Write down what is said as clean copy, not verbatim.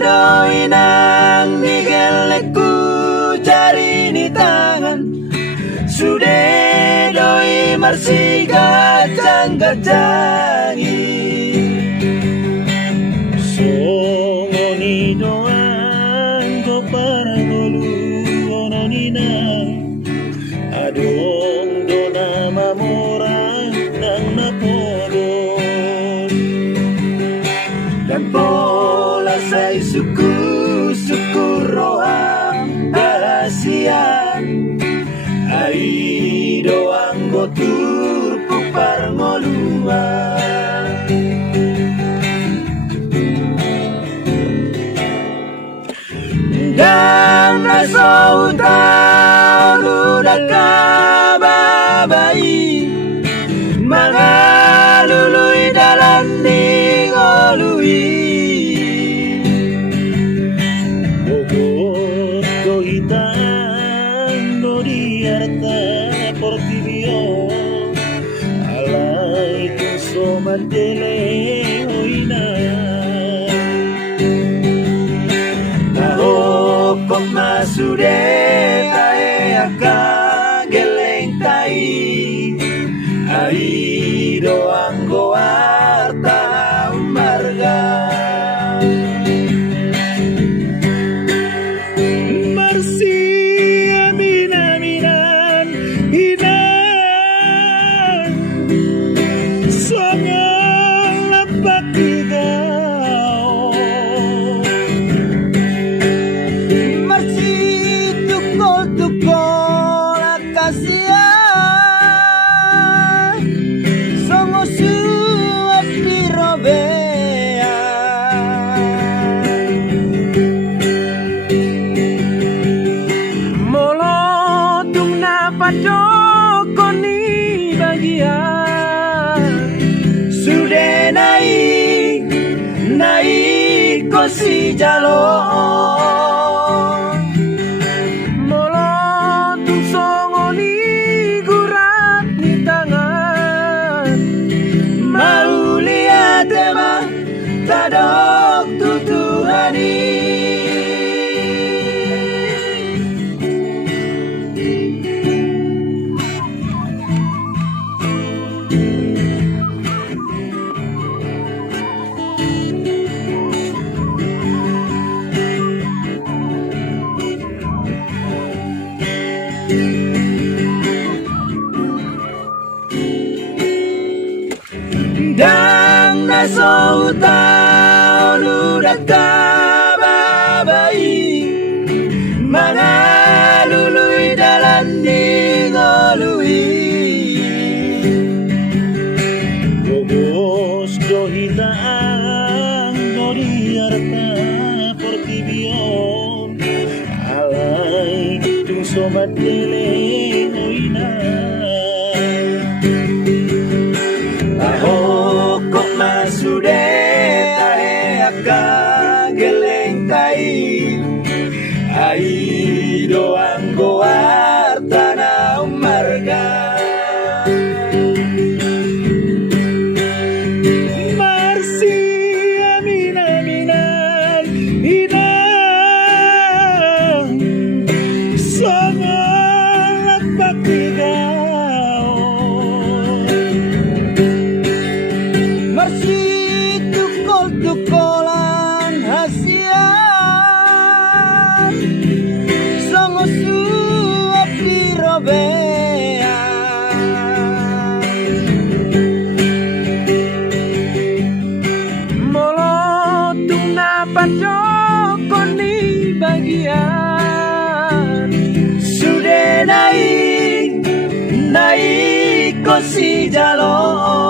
Doi nang nigeleku jari ni tangan sudah doi marsi gajang-gajangi songoni doang go parangolu ononina adong dona mamora nang napodon dan bola say suku roang rahasia ai doang gotur pupar ngoluan dan rasa utang udah kababai mangalului dalam ningolui Bogor dohitan no diarta portibio alai tu somadele oina kok masude tae aka geleng tai ai doang goarta marga marsi aminaminan inan songa lapak digao tukol kasihan songo suap dirobea molotung napa jokoni bagian sudah naik kosi jalon molotung songoni gurat ni tangan mau lihat emang tadok tutuhani dan naso tahu udah kababai mana lului dalam ningolui Bogos dohitaan no diarta portibion alai tu somadele oina kok masude tae aka geleng tai ai doang goar tanah marga marsi aminaminan inang songo lapak digao Marsi tukol-tukolan hasian songo suap dirobea molotung napa jokoni bagian sudah naik kosi jalon